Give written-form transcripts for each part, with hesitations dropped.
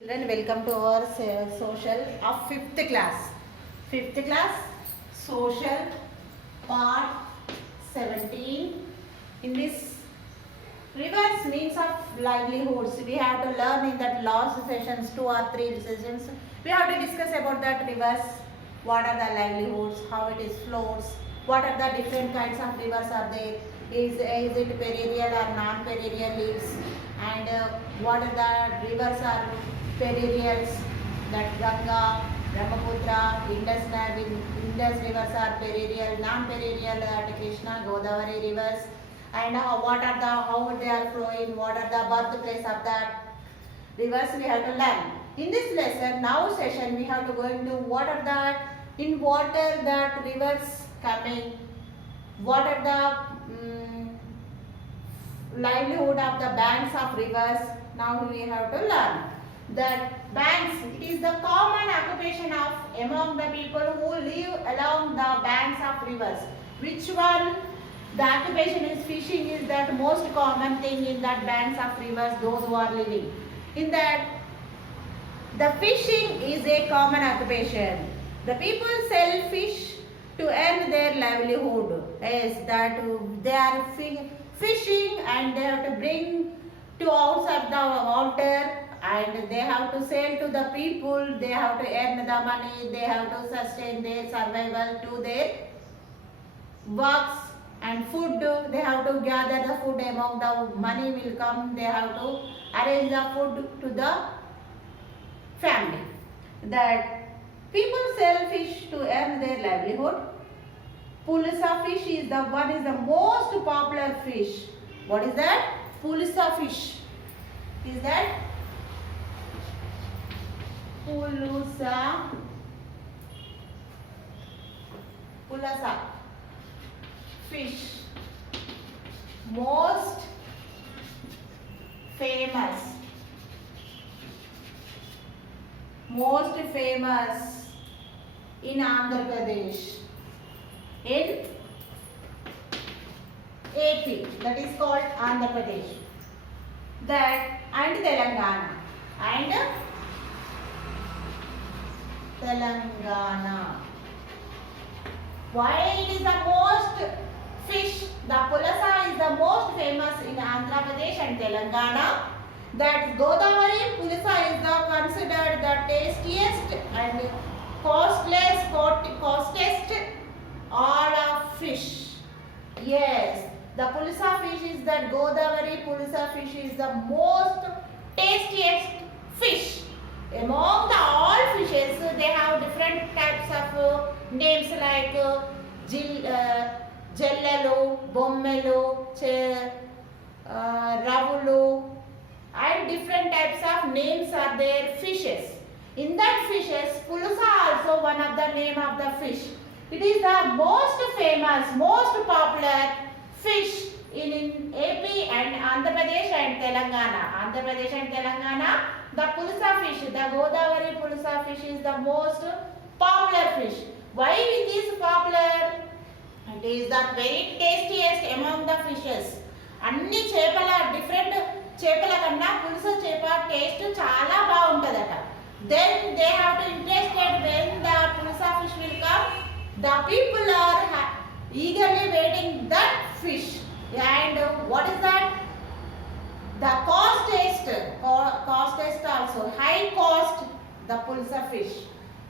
Children, welcome to our social of 5th class. 5th class social part 17. In this reverse means of livelihoods, we have to learn in that last sessions, 2 or 3 sessions. We have to discuss about that reverse. What are the livelihoods? How it is flows? What are the different kinds of rivers are there? Is it perennial or non-perennial leaves? And what are the rivers are perennials, that Ganga, Brahmaputra, Indus rivers are perennial, non-perennial that Krishna, Godavari rivers, and how they are flowing, what are the birthplace of that rivers we have to learn. In this lesson, now session, we have to go into what are the, in water that rivers coming, what are the livelihood of the banks of rivers. Now we have to learn that banks, it is the common occupation of among the people who live along the banks of rivers. Which one? The occupation is fishing is that most common thing in that banks of rivers, those who are living. In that, the fishing is a common occupation. The people sell fish to earn their livelihood. Yes, that they are fishing and they have to bring to outside the water and they have to sell to the people, they have to earn the money, they have to sustain their survival to their works and food. They have to gather the food among the money will come, they have to arrange the food to the family. That people sell fish to earn their livelihood. Pulsa fish is the one is the most popular fish. What is that? Pulsa fish. Is that? Pulsa fish. Most famous in Andhra Pradesh, in AP, that is called Andhra Pradesh, that and Telangana Why it is the most fish? The pulasa is the most famous in Andhra Pradesh and Telangana. That Godavari pulasa is the considered the tastiest and costliest all of fish. Yes, the pulsa fish is that Godavari pulsa fish is the most tastiest fish. Among the all fishes, they have different types of names like Jellalu, Bommelu, Ravulu, and different types of names are there fishes. In that fishes, pulusa also one of the name of the fish. It is the most famous, most popular fish in AP and Andhra Pradesh and Telangana. Andhra Pradesh and Telangana, the pulsa fish, the Godavari pulsa fish is the most popular fish. Why it is popular? It is the very tastiest among the fishes. అన్ని చేపల different చేపల కన్నా పులుస చేప taste చాలా బాగుంటుందట. Then they have to interested when the pulsa fish will come. The people are eagerly waiting that fish. And what is that? The costest also, high cost, the pulsa fish.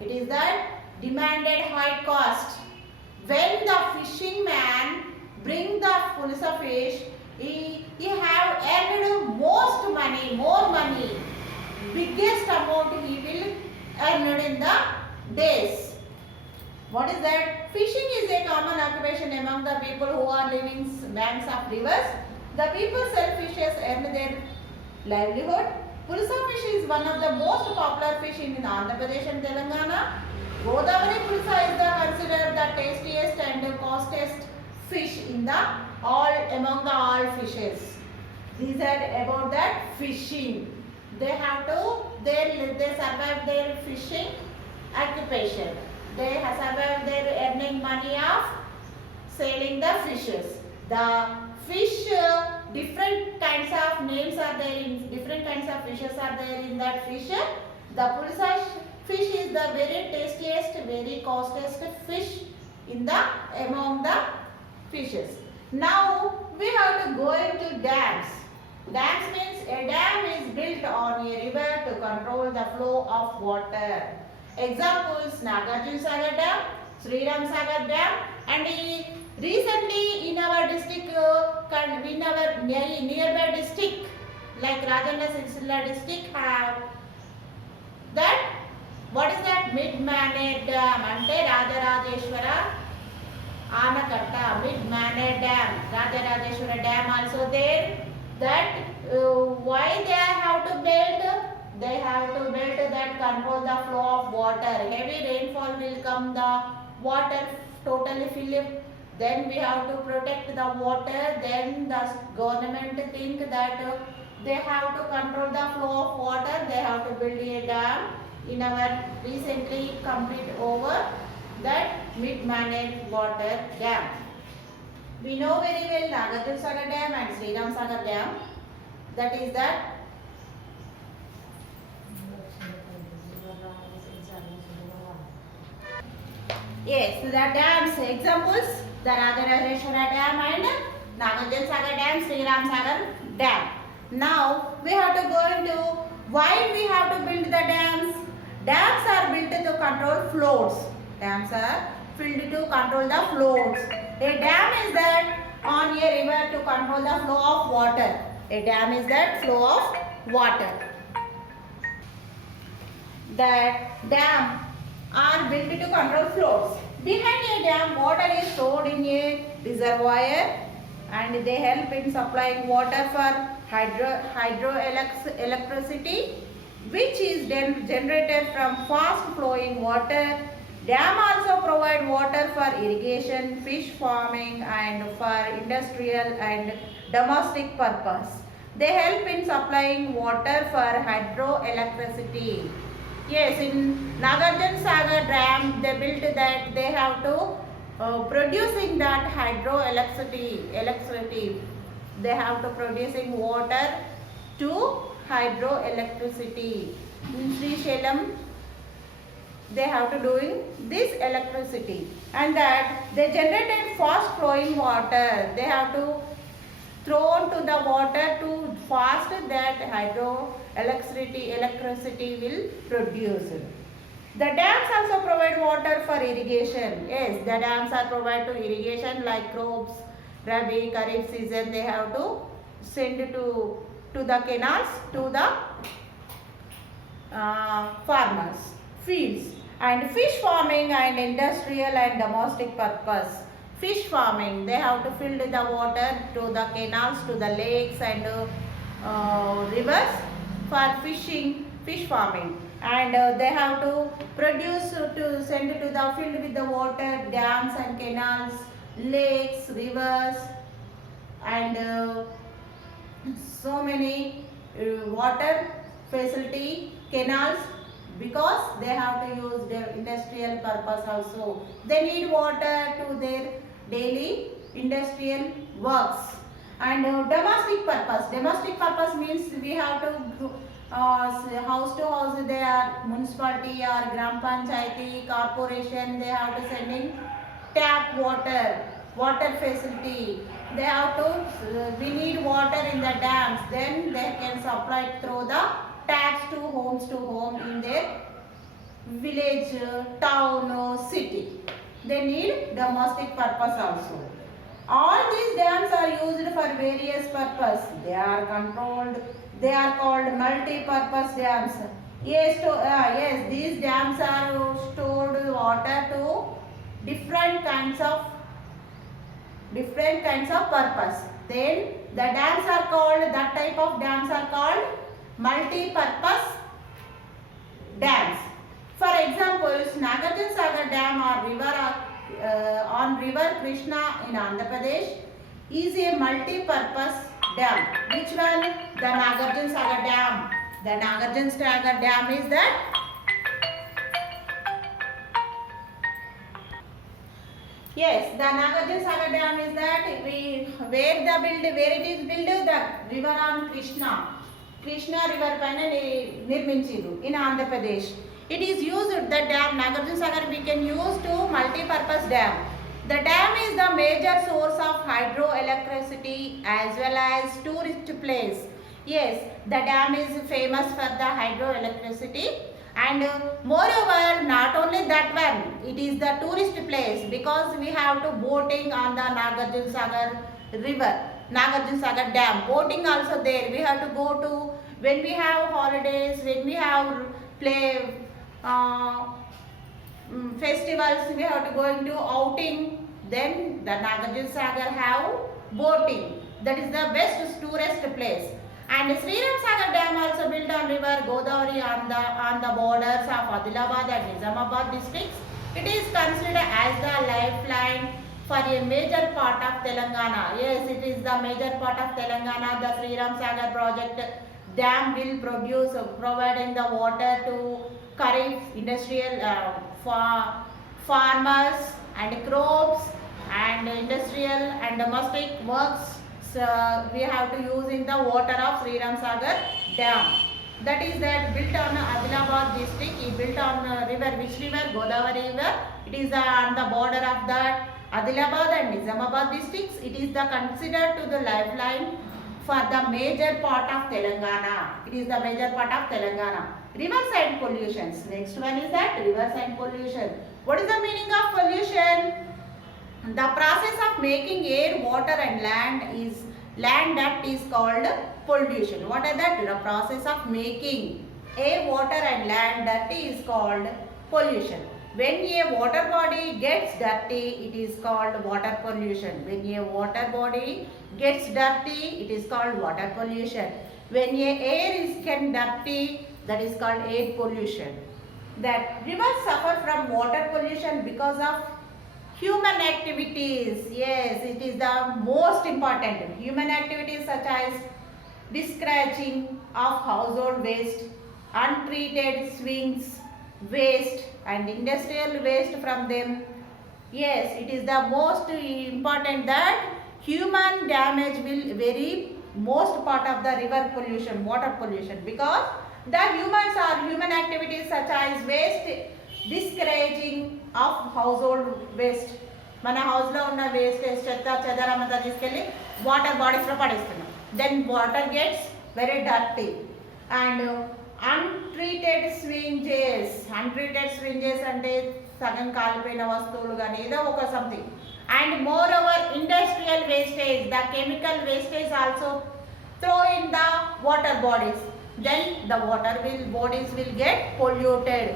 It is that demanded high cost. When the fishing man bring the pulsa fish, he have earned more money, biggest amount he will earn in the days. What is that? Fishing is a common occupation among the people who are living banks of rivers. The people sell fishes earn their livelihood. Pulsa fish is one of the most popular fish in Andhra Pradesh and Telangana. Godavari pulsa is considered the tastiest and costliest fish in the among the all fishes. These are about that fishing. They have to they survive their fishing occupation. They have survived their earning money of selling the fishes. The fish different kinds of names are there in different kinds of fishes are there in that fish. The pulsa fish is the very tastiest, very costliest fish in the among the fishes. Now we have to go into dams. Dams means a dam is built on a river to control the flow of water. Examples: Nagarjuna Sagar Dam, Sriram Sagar Dam, and recently in our district, in our nearby district like Rajana Silsila district have that. What is that? Mid-Maned Dam ante Rajarajeshwara Anakatta, Mid-Maned Dam, Rajarajeshwara Dam also there. That why they have to build? They have to build that control the flow of water. Heavy rainfall will come, the water totally fill it. Then we have to protect the water. Then the government think that they have to control the flow of water. They have to build a dam. In our recently complete over that Mid-Maned Water Dam. We know very well Nagarjuna Sagar Dam and Sriram Sagar Dam. That is that. Yes, the dams examples: the Rajarajeshwara Dam and Nagarjuna Sagar Dam, Sriram Sagar Dam. Now we have to go into why we have to build the dams. Dams are built to control flows. Dams are built to control the flows. A dam is that on a river to control the flow of water. A dam is that flow of water. That dam are built to control flows. Behind a dam, water is stored in a reservoir and they help in supplying water for hydroelectricity, which is generated from fast flowing water. Dam also provide water for irrigation, fish farming and for industrial and domestic purpose. They help in supplying water for hydroelectricity. Yes, in Nagarjuna Sagar Dam, they built that they have to producing that electricity. They have to producing water to hydroelectricity. In Srisailam, they have to doing this electricity, and that they generated fast flowing water. They have to thrown to the water to fast that electricity will produce. The dams also provide water for irrigation. Yes, the dams are provide to irrigation like crops, Rabi, Kharif season. They have to send to the canals to the farmers, fields, and fish farming and industrial and domestic purpose. Fish farming, they have to fill the water to the canals, to the lakes and rivers for fishing, fish farming, and they have to produce to send to the field with the water, dams and canals, lakes, rivers, and so many water facility, canals, because they have to use their industrial purpose also. They need water to their daily industrial works. And domestic purpose. Domestic purpose means we have to house to house, they are municipality or gram panchayati, corporation, they have to sending tap water facility. They have to, we need water in the dams, then they can supply through the taps to home in their village, town or city. They need domestic purpose also. All these dams are used for various purpose. They are controlled. They are called multi-purpose dams. Yes, these dams are stored water to different kinds of purpose. Then the dams are called, that type of dams are called multi-purpose dams. For example, Nagarjuna Sagar Dam on river Krishna in Andhra Pradesh is a multi-purpose dam. Which one? The Nagarjuna Sagar Dam. The Nagarjuna Sagar Dam is that. Yes, the Nagarjuna Sagar Dam is that where it is built the river on Krishna river paina nirminchiru in Andhra Pradesh. It is used the dam Nagarjuna Sagar we can use to multi-purpose dam. The dam is the major source of hydroelectricity as well as tourist place. Yes, the dam is famous for the hydroelectricity. And moreover, not only that one, it is the tourist place because we have to boating on the Nagarjuna Sagar river, Nagarjuna Sagar dam. Boating also there. We have to go to when we have holidays, when we have play festivals, we have to go into outing. Then the Nagarjuna Sagar have boating. That is the best tourist place. And Sriram Sagar Dam also built on river Godavari on the borders of Adilabad and Nizamabad districts. It is considered as the lifeline for a major part of Telangana. Yes, it is the major part of Telangana. The Sriram Sagar project dam will providing the water to Kharif industrial farmers and crops and industrial and domestic works. So we have to use in the water of Sriram Sagar dam. That is that built on Adilabad district. It built on river, which river? Godavari river. It is on the border of that Adilabad and Nizamabad districts. It is the considered to the lifeline for the major part of Telangana. It is the major part of Telangana. Riverside pollutions. Next one is that riverside pollution. What is the meaning of pollution? The process of making air, water and land that is called pollution. What is that? The process of making air, water and land that is called pollution. When a water body gets dirty, it is called water pollution. When a water body gets dirty, it is called water pollution. When a air is dirty, that is called air pollution. That rivers suffer from water pollution because of human activities. Yes, it is the most important. Human activities such as discharging of household waste, untreated swings waste and industrial waste from them. Yes, it is the most important that human damage will very most part of the river pollution, water pollution, because the human activities such as waste discouraging of household waste. మన హౌస్లో ఉన్న wastage చెత్త చెదారం అంతా తీసుకెళ్ళి water బాడీస్లో పడేస్తున్నాం. Then water gets very dirty and untreated స్వింజెస్ అంటే సగం కాలిపోయిన వస్తువులు కానీ ఏదో ఒక something. And moreover industrial wastage, the chemical wastage also throw in the water bodies. Then the bodies will get polluted.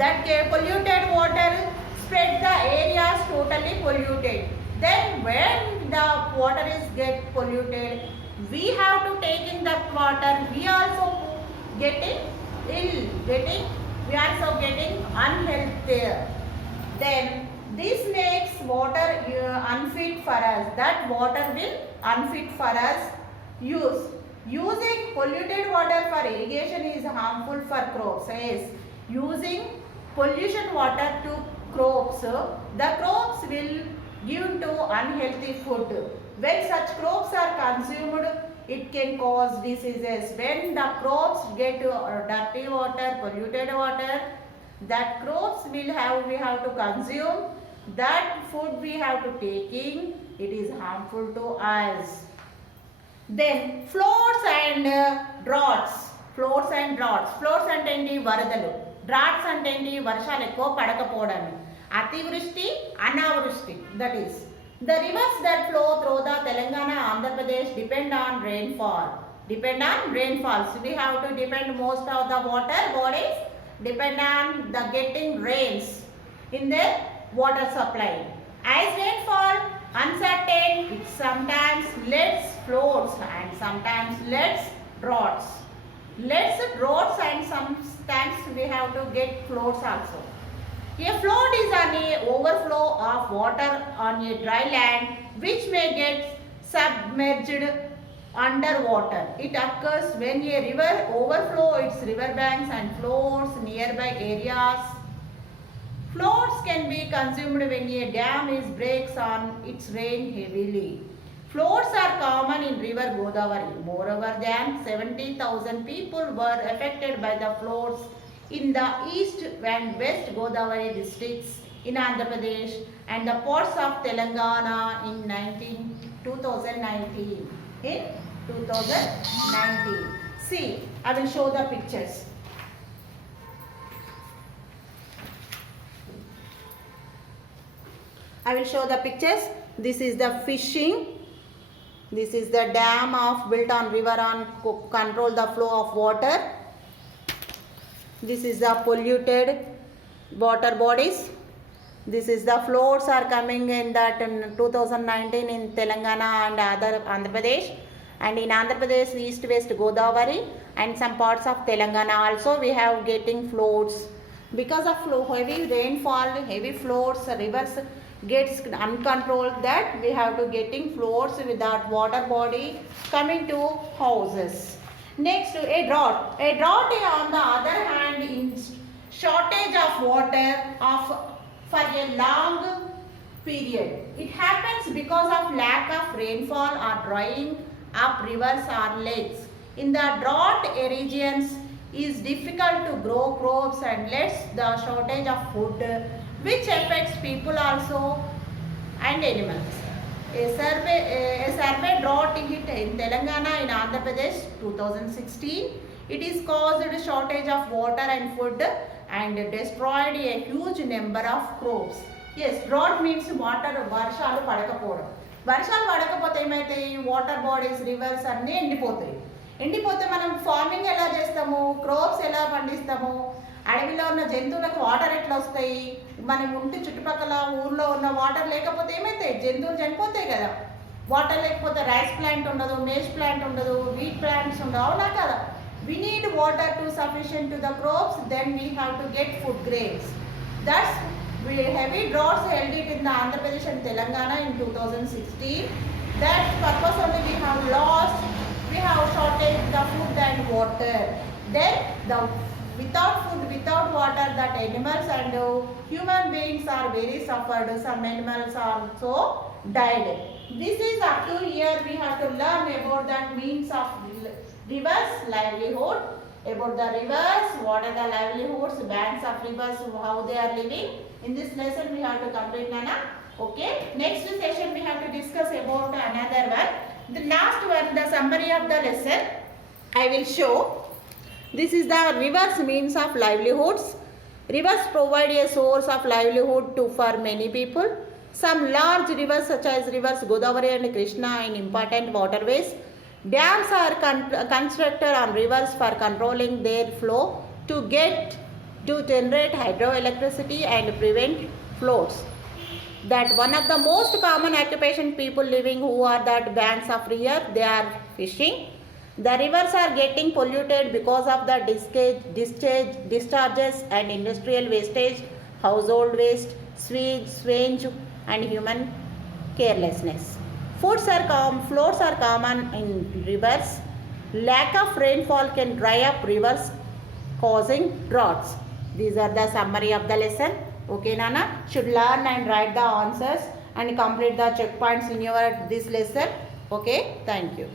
That polluted water spread the areas totally polluted. Then when the water is get polluted, we have to take in that water. We also getting ill, we are also getting unhealthy. Then this makes water unfit for us. That water will unfit for us use. Using polluted water for irrigation is harmful for crops. Yes, using pollution water to crops, the crops will give to unhealthy food. When such crops are consumed, it can cause diseases. When the crops get dirty water, polluted water, that crops we have to consume. That food we have to take in. It is harmful to us. Then floods and droughts. Floods అంటే ఏంటి? వరదలు. Droughts అంటే ఏంటి? వర్షాలు ఎక్కువ పడకపోవడం. అతివృష్టి, అనావృష్టి. That is the rivers that flow through the Telangana, Andhra Pradesh depend on rainfall. So we have to depend most of the water bodies depend on the getting rains in the water supply. As rainfall uncertain, it sometimes leads floods and sometimes leads droughts. And sometimes we have to get floods also. A flood is an overflow of water on a dry land which may get submerged underwater. It occurs when a river overflows its river banks and flows nearby areas. Floats can be consumed when a dam is breaks on its rain heavily. Floods are common in river Godavari. Moreover than 70,000 people were affected by the floods in the east and west Godavari districts in Andhra Pradesh and the parts of Telangana in 2019. In 2019. See, I will show the pictures. I will show the pictures. This is the fishing. This is the dam of built on river on control the flow of water. This is the polluted water bodies. This is the floods are coming in that in 2019 in Telangana and other Andhra Pradesh, and in Andhra Pradesh east west Godavari and some parts of Telangana also we have getting floods because of heavy rainfall, heavy floods, rivers gets uncontrolled, that we have to getting floods with that water body coming to houses. Next, a drought. A drought on the other hand in shortage of water for a long period. It happens because of lack of rainfall or drying up rivers or lakes. In the drought regions is difficult to grow crops and less the shortage of food, which affects people also and animals. A survey drought hit in Telangana in Andhra Pradesh 2016. It is caused shortage of water and food and destroyed a huge number of crops. Yes, drought means water వర్షాలు పడకపోవడం. వర్షాలు పడకపోతే ఏమైతాయి, water bodies reverse అన్నీ ఎండిపోతే మనం farming ఎలా చేస్తాము, crops ఎలా పండిస్తాము, అడవిలో ఉన్న జంతువులకు వాటర్ ఎట్లా వస్తాయి, మనం ఉంటే చుట్టుపక్కల ఊర్లో ఉన్న వాటర్ లేకపోతే ఏమైతాయి, జంతువులు చనిపోతాయి కదా. వాటర్ లేకపోతే రైస్ ప్లాంట్ ఉండదు, మేష్ ప్లాంట్ ఉండదు, వీట్ ప్లాంట్స్ ఉండవు, అవునా కదా. We need water to sufficient to the crops, then we have to get food grains. Thus, heavy droughts held it in the Andhra Pradesh and Telangana in 2016. That purpose only we have lost, we have shortage the food and water. Then without food, without water, that animals and human beings are very suffered. Some animals also died. This is up to here we have to learn about that means of rivers, livelihood, about the rivers, what are the livelihoods, banks of rivers, how they are living. In this lesson we have to complete, Nana. Okay. Next session we have to discuss about another one. The last one, the summary of the lesson I will show. This is the rivers means of livelihoods. Rivers provide a source of livelihood for many people. Some large rivers such as rivers Godavari and Krishna in important waterways. Dams are constructed on rivers for controlling their flow to generate hydroelectricity and prevent floods. That one of the most common occupation people living who are that banks of river, they are fishing. The rivers are getting polluted because of the discharges and industrial wastage, household waste, sewage and human carelessness. Floods are common in rivers. Lack of rainfall can dry up rivers, causing droughts. These are the summary of the lesson. Okay, Nana, should learn and write the answers and complete the checkpoints in this lesson. Okay, thank you.